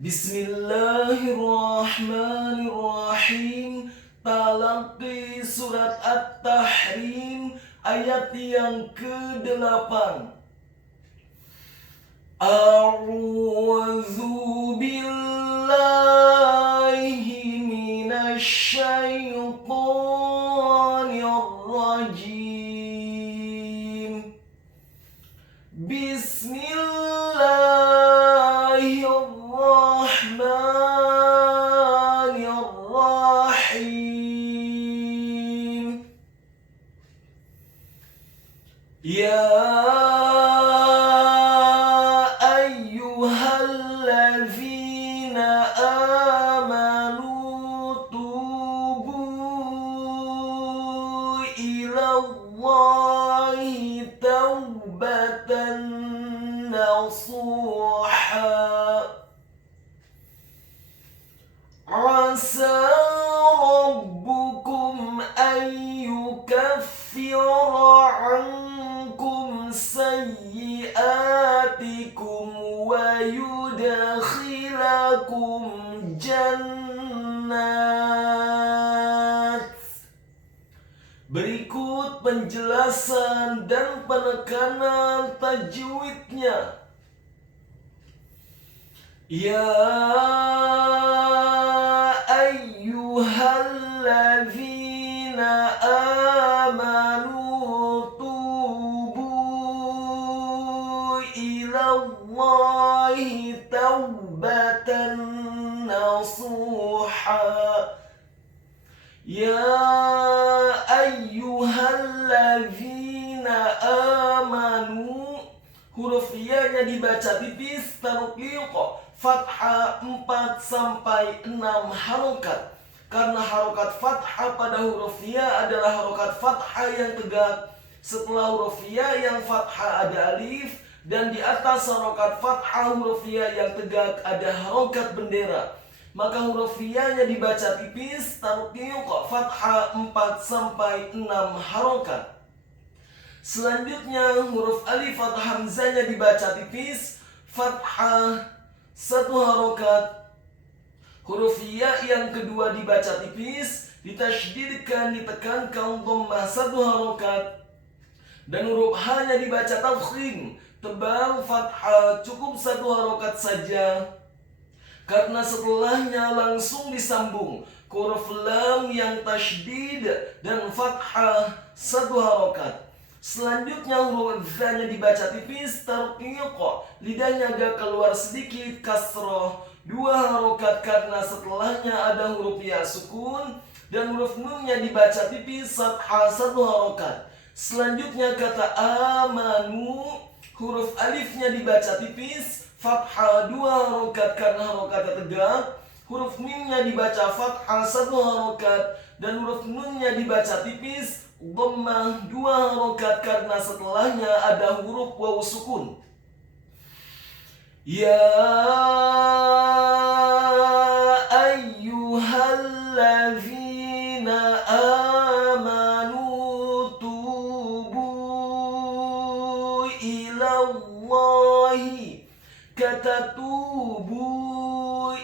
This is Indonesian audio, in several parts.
Bismillahirrahmanirrahim. Talaqi surat At-Tahrim ayat yang ke-8. A'udzu billahi minasyaitonir rajim. Bismillahirrahmanirrahim. Ya ayyuhallazina amanu tubu ilallahi taubatan nasuha. Asa rabbukum ayyukaffira ankum sayyiatikum wa yudkhilakum jannat. Berikut penjelasan dan penekanan tajwidnya. Ya ayyuhallazina amanu tubu ilallahi taubatan nasuha. Ya ayyuhallazina amanu, huruf ya-nya dibaca tipis, tarqiq, fathah 4-6 harokat. Karena harokat fathah pada huruf ya adalah harokat fathah yang tegak. Setelah huruf ya yang fathah ada alif, dan di atas harokat fathah huruf ya yang tegak ada harokat bendera. Maka huruf ya-nya dibaca tipis, tarqiq, fathah 4-6 harokat. Selanjutnya huruf alif atau hamzahnya dibaca tipis, fathah 1 harokat. Huruf ya yang kedua dibaca tipis, ditasydidkan, ditekankan, dhammah 1 harokat. Dan huruf ha-nya dibaca tafkhim, tebal, fathah cukup 1 harokat saja. Karena setelahnya langsung disambung huruf lam yang tasydid dan fathah 1 harokat. Selanjutnya huruf za-nya dibaca tipis, tarqiq, lidahnya agak keluar sedikit, kasroh 2 harokat karena setelahnya ada huruf ya sukun. Dan huruf nun-nya dibaca tipis, fathah 1 harokat. Selanjutnya kata amanu, huruf alifnya dibaca tipis, fathah 2 harokat karena harokatnya tegak. Huruf mim-nya dibaca fathah 1 harokat. Dan huruf nun-nya dibaca tipis, dhammah 2 harokat karena setelahnya ada huruf waw sukun. Ya ayyuhallazina amanu tubu ilallahi. Kata tubu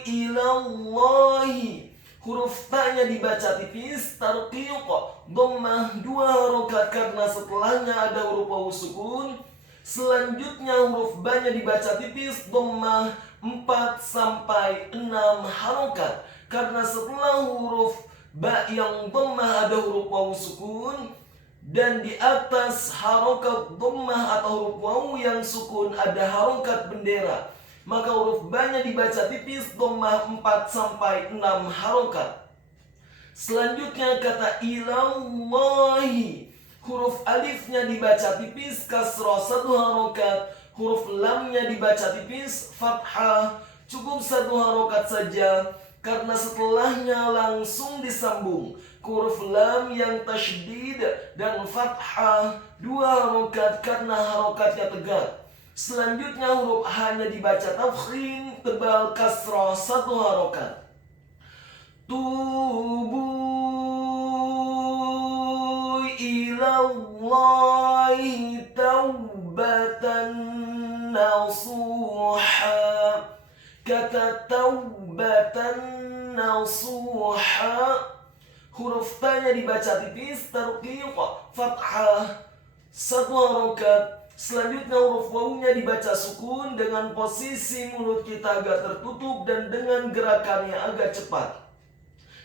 ilallahi, huruf ta-nya dibaca tipis, tarqiq, dhammah 2 harokat karena setelahnya ada huruf waw sukun. Selanjutnya huruf ba-nya dibaca tipis, dhammah 4-6 harokat. Karena setelah huruf ba yang dhammah ada huruf waw sukun, dan di atas harokat dhammah atau huruf waw yang sukun ada harokat bendera. Maka huruf ba-nya dibaca tipis, dhammah 4-6 harokat. Selanjutnya kata ilallahi, huruf alifnya dibaca tipis, kasroh 1 harokat. Huruf lamnya dibaca tipis, fathah cukup 1 harokat saja. Karena setelahnya langsung disambung huruf lam yang tasydid dan fathah 2 harokat karena harokatnya tegak. Selanjutnya huruf ha-nya dibaca tafkhim, tebal, kasroh 1 harokat. Tubu ilallahi taubatan nasuha. kata taubatan nasuha, huruf ta-nya dibaca tipis, tarqiq, fathah, 1 harokat. Selanjutnya huruf waw-nya dibaca sukun dengan posisi mulut kita agak tertutup dan dengan gerakannya agak cepat.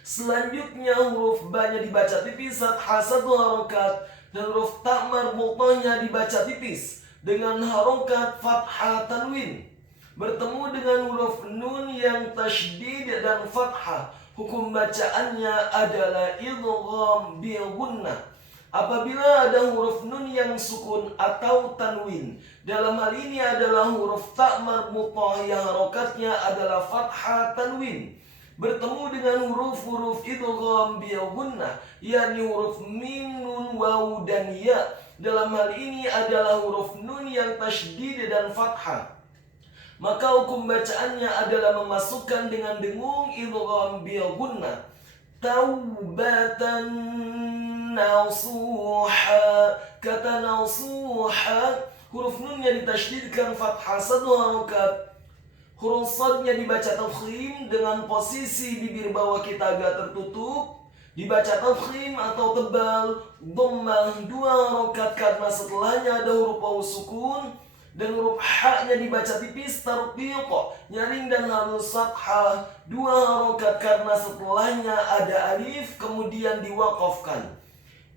Selanjutnya huruf ba-nya dibaca tipis, fathah 1 harokat, dan huruf ta marbuthah-nya dibaca tipis dengan harokat fathah tanwin. Bertemu dengan huruf nun yang tasydid dan fathah. Hukum bacaannya adalah idgham bil gunnah. Apabila ada huruf nun yang sukun atau tanwin, dalam hal ini adalah huruf ta marbuthah yang harokatnya adalah fathah tanwin, bertemu dengan huruf-huruf idgham bil gunnah, yakni huruf mim, nun, waw, dan ya. Dalam hal ini adalah huruf nun yang tasydid dan fathah. Maka hukum bacaannya adalah memasukkan dengan dengung idgham bil gunnah. Taubatan nasuha, kata nasuha, huruf nunnya ditasydidkan fathah 1 harokat. Huruf shadnya dibaca tafkhim dengan posisi bibir bawah kita agak tertutup, dibaca tafkhim atau tebal, dhammah 2 harokat karena setelahnya ada huruf waw sukun, dan huruf ha-nya dibaca tipis, tarqiq, nyaring dan halus fathah 2 harokat karena setelahnya ada alif kemudian diwaqafkan.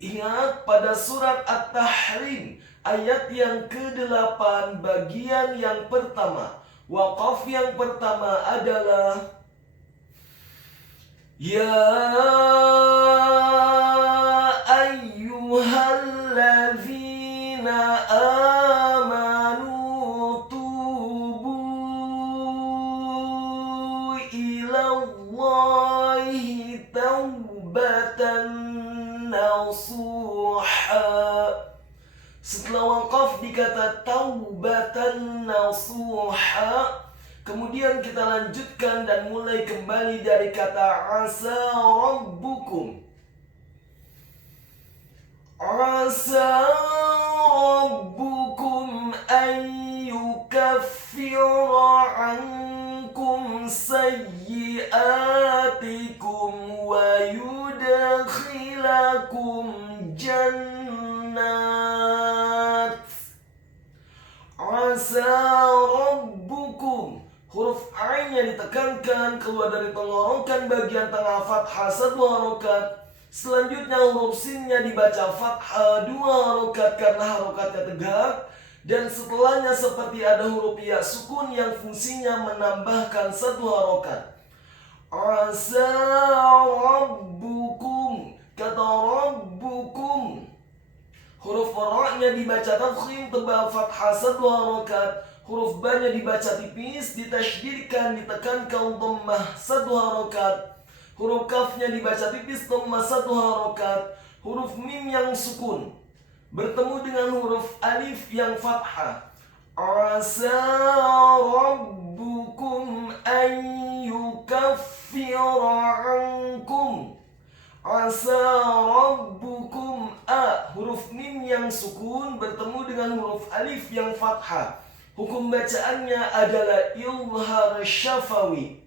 Ingat pada surat At-Tahrim ayat yang ke-8 bagian yang pertama, waqaf yang pertama adalah ya ayyuhalladzina amanu tubu ilallahi taubatan nasuha. Setelah waqaf dikata taubatan nasuha, kemudian kita lanjutkan dan mulai kembali dari kata asa rabbukum. Asa rabbukum an yukaffira ankum sayyiatikum wa yudkhilakum jannat. Asa rabbukum, huruf ain-nya ditekankan keluar dari tenggorokan bagian tengah fathah 1 harokat. Selanjutnya huruf sin-nya dibaca fathah 2 harokat karena harokatnya tegak, dan setelahnya seperti ada huruf ya sukun yang fungsinya menambahkan 1 harokat. Asa rabbukum, kata rabbukum, huruf ra-nya dibaca tafkhim tebal fathah 1 harokat, huruf ba-nya dibaca tipis ditasydidkan ditekankan dhammah 1 harokat, huruf kaf-nya dibaca tipis dhammah 1 harokat, huruf mim yang sukun bertemu dengan huruf alif yang fathah. Asa rabbukum an yukaffira ankum. Asa rabbukum a, huruf mim yang sukun bertemu dengan huruf alif yang fathah. Hukum bacaannya adalah ilhar syafawi.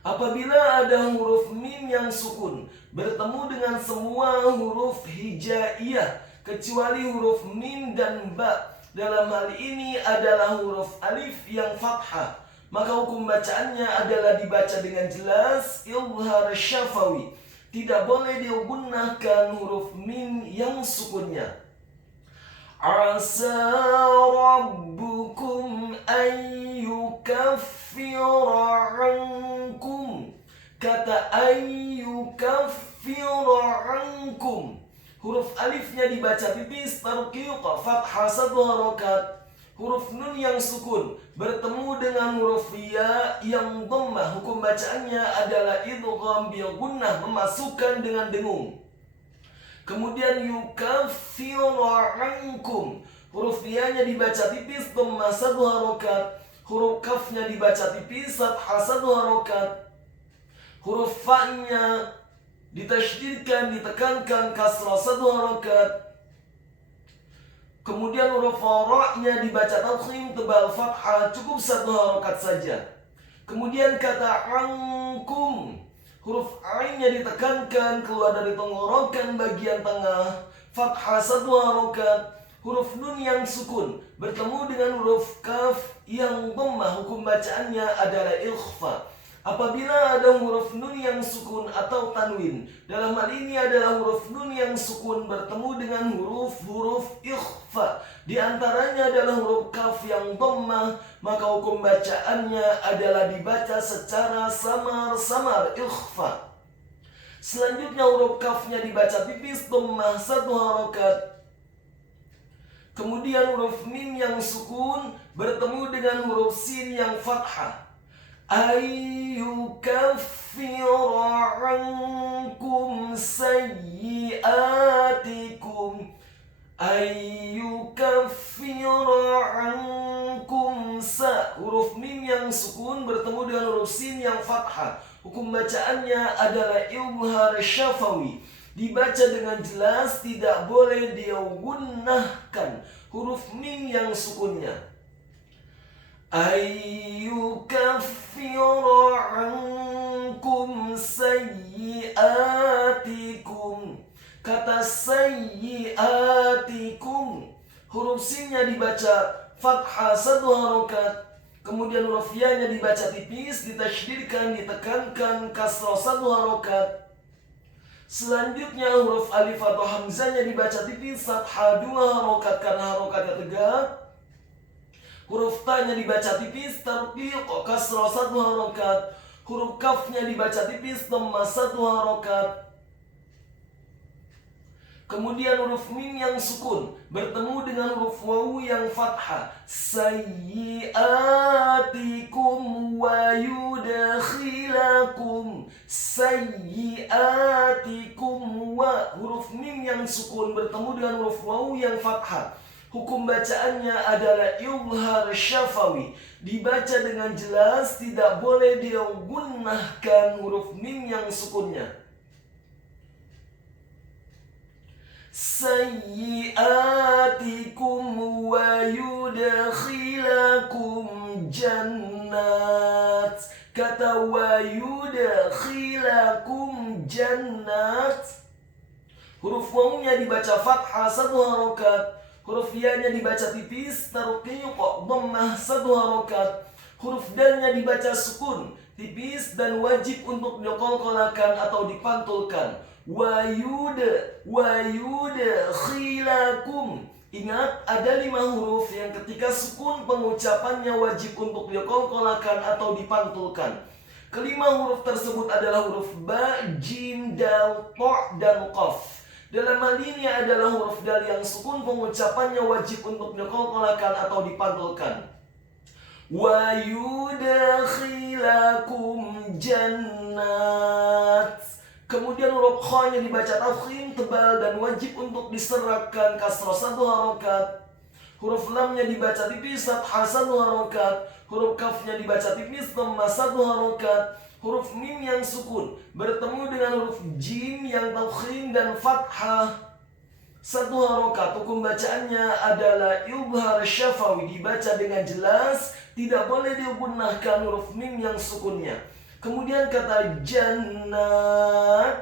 Apabila ada huruf mim yang sukun bertemu dengan semua huruf hijaiyah kecuali huruf mim dan ba, dalam hal ini adalah huruf alif yang fathah, maka hukum bacaannya adalah dibaca dengan jelas ilhar syafawi. Tidak boleh digunakan huruf mim yang sukunnya. Asa rabbukum an yukaffira ankum, kata an yukaffira ankum, huruf alifnya dibaca tipis tarqiq fathah 1 harokat. Huruf nun yang sukun bertemu dengan huruf ya yang dhammah, hukum bacaannya adalah idgham bil gunnah, memasukkan dengan dengung. Kemudian yukaffira ankum, huruf ya-nya dibaca tipis dhammah 1 harokat, huruf kaf-nya dibaca tipis fathah 1 harokat, huruf fa-nya ditasydidkan ditekankan kasrah 1 harokat. Kemudian huruf ra-nya dibaca tafkhim tebal fathah cukup 1 harokat saja. Kemudian kata ankum, huruf ainnya ditekankan keluar dari tenggorokan bagian tengah, fathah 1 harokat. Huruf nun yang sukun bertemu dengan huruf kaf yang dhammah, hukum bacaannya adalah ikhfa. Apabila ada huruf nun yang sukun atau tanwin, dalam hal ini adalah huruf nun yang sukun bertemu dengan huruf-huruf ikhfa, di antaranya adalah huruf kaf yang dhammah, maka hukum bacaannya adalah dibaca secara samar-samar ikhfa. Selanjutnya huruf kafnya dibaca tipis dhammah 1 harokat. Kemudian huruf mim yang sukun bertemu dengan huruf sin yang fathah. Ayyukaffira ankum sayyiatikum. Ayyukaffira ankum sa. Huruf mim yang sukun bertemu dengan huruf sin yang fathah. Hukum bacaannya adalah izhar syafawi. Dibaca dengan jelas, tidak boleh digunnahkan huruf mim yang sukunnya. Ayyukaffira ankum sayyiatikum. Kata sayyiatikum, huruf sinnya dibaca fathah 1 harokat. Kemudian huruf ya-nya dibaca tipis, ditasydidkan, ditekankan, kasrah 1 harokat. Selanjutnya huruf alif atau hamzahnya dibaca tipis, fathah 2 harokat karena harokatnya tegak. Huruf ta-nya dibaca tipis, tarqiq, kasrah 1 harokat. Huruf kafnya dibaca tipis, dhammah 1 harokat. Kemudian huruf mim yang sukun bertemu dengan huruf wawu yang fathah. Sayyiatikum wa yudakhilakum. Sayyiatikum wa. Huruf mim yang sukun bertemu dengan huruf wawu yang fathah. Hukum bacaannya adalah izhar syafawi. Dibaca dengan jelas, tidak boleh digunnahkan huruf mim yang sukunnya. Sayyiatikum wa yudakhilakum jannat. Kata wa yudakhilakum jannat, huruf wawunya dibaca fathah 1 harokat. Huruf ya-nya dibaca tipis, tarqiq, dhammah 1 harokat. Huruf dal-nya dibaca sukun, tipis dan wajib untuk diqalqalakan atau dipantulkan. Wa yudakhilakum. Ingat, ada 5 huruf yang ketika sukun pengucapannya wajib untuk diqalqalakan atau dipantulkan. Kelima huruf tersebut adalah huruf ba, jim, dal, ta' dan qaf. Dalam hal ini adalah huruf dal yang sukun pengucapannya wajib untuk diqalqalakan atau dipantulkan. Wa yudakhilakum jannat. Kemudian huruf kha-nya dibaca tafkhim, tebal dan wajib untuk diserahkan, kasrah 1 harokat. Huruf lamnya dibaca tipis, fathah 1 harokat. Huruf kafnya dibaca tipis, dhammah 1 harokat. Huruf mim yang sukun bertemu dengan huruf jim yang tafkhim dan fathah 1 harokat. Hukum bacaannya adalah izhar syafawi. Dibaca dengan jelas, tidak boleh digunnahkan huruf mim yang sukunnya. Kemudian kata jannat,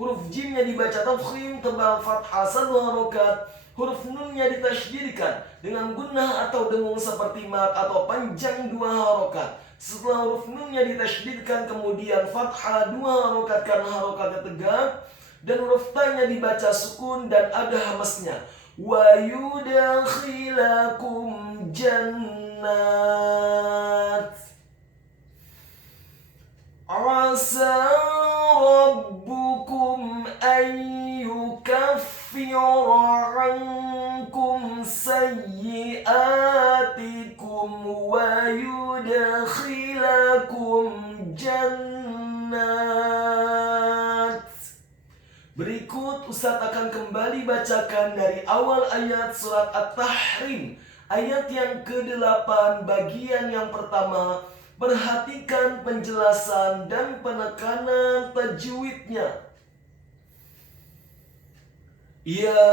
huruf jimnya dibaca tafkhim, tebal, fathah 1 harokat. Huruf nunnya ditasydidkan dengan gunnah atau dengung seperti mat atau panjang 2 harokat. Setelah huruf nunnya ditasydidkan, kemudian fathah 2 harokat karena harokatnya tegak. Dan huruf ta-nya dibaca sukun dan ada hamasnya. Wa yudakhilakum jannat. Asa rabbukum ayyukaffira ankum sayyiatikum wa yudakhilakum jannat. Berikut Ustaz akan kembali bacakan dari awal ayat surat At-Tahrim, ayat yang ke-8 bagian yang pertama. Perhatikan penjelasan dan penekanan tajwidnya. Ya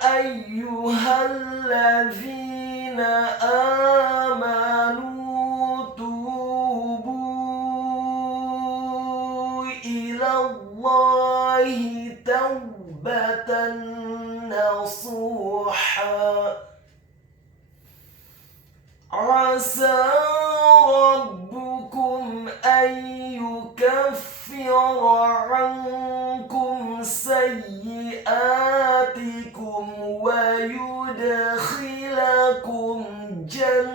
ayyuhalladzina amanu توبة نصوحا عسى ربكم أن يكفر عنكم سيئاتكم ويدخلكم جنات